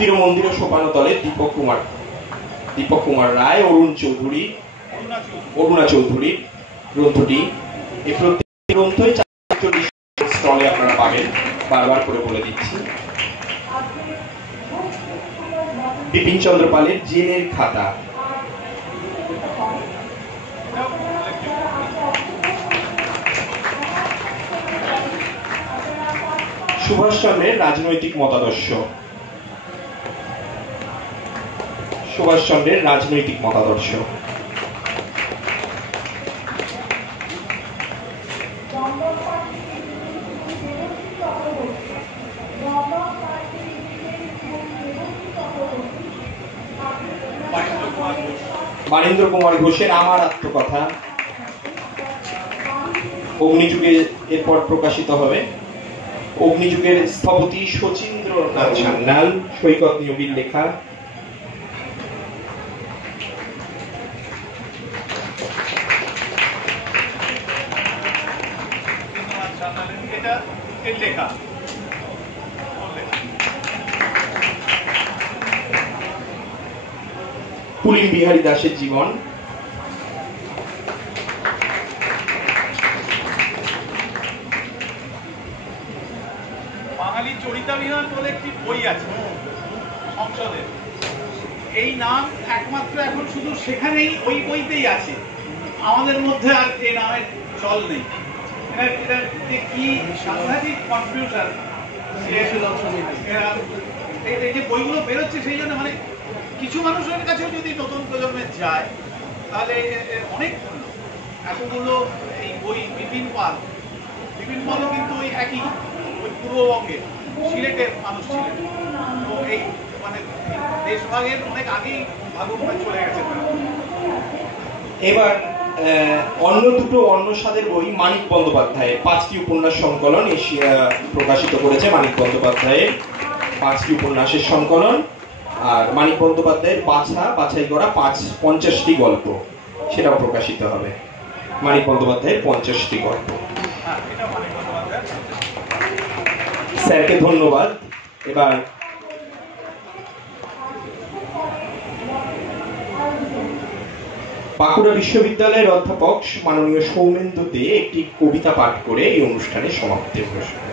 মুক্তির মন্দির ও সোপানতলে দীপক কুমার রায়, অরুণা চৌধুরী গ্রন্থটি। এই প্রত্যেক গ্রন্থই ৪৪ স্টলে আপনারা পাবেন, বারবার করে বলে দিচ্ছি। বিপিন চন্দ্র পালের জেলের খাতা, সুভাষচন্দ্রের রাজনৈতিক মতাদর্শ, সুভাষচন্দ্রের রাজনৈতিক মতাদর্শ। মানীন্দ্র কুমার ঘোষের আমার আত্মকথা, অগ্নিযুগে এরপর প্রকাশিত হবে। অগ্নিযুগের স্থপতি শচীন্দ্রনাথ সান্যাল, সৈকত নিয়োগীর লেখা। পুলিন বিহারী দাসের জীবন, বাঙালি চরিতাভিধান বলে একটি বই আছে সংসদের, এই নাম একমাত্র এখন শুধু সেখানেই ওই বইতেই আছে, আমাদের মধ্যে আর এই নামের চল নেই। এটা কি সাংঘাতিক কনফিউশন। এই যে বইগুলো বেরোচ্ছে সেই জন্য মানে কিছু মানুষের কাছেও যদি নতুন প্রজন্মের যায় তাহলে অনেক এতগুলো এই বই। বিপিন পালও কিন্তু ওই একই, ওই পূর্ববঙ্গের সিলেটের মানুষ ছিলেন, তো এই মানে দেশভাগের অনেক আগেই ভাগবত চলে গেছে। এবার অন্য দুটো অন্য স্বাদের বই মানিক বন্দ্যোপাধ্যায়ের ৫টি উপন্যাস সংকলন এশিয়া প্রকাশিত করেছে। মানিক বন্দ্যোপাধ্যায়ের 5টি উপন্যাসের সংকলন, আর মানিক বন্দ্যোপাধ্যায়ের বাছাই করা 50টি গল্প, সেটাও প্রকাশিত হবে। মানিক বন্দ্যোপাধ্যায়ের 50টি গল্প। স্যারকে ধন্যবাদ। এবার বাঁকুড়া বিশ্ববিদ্যালয়ের অধ্যাপক মাননীয় সৌমেন্দু দে একটি কবিতা পাঠ করে এই অনুষ্ঠানের সমাপ্তি ঘোষণা।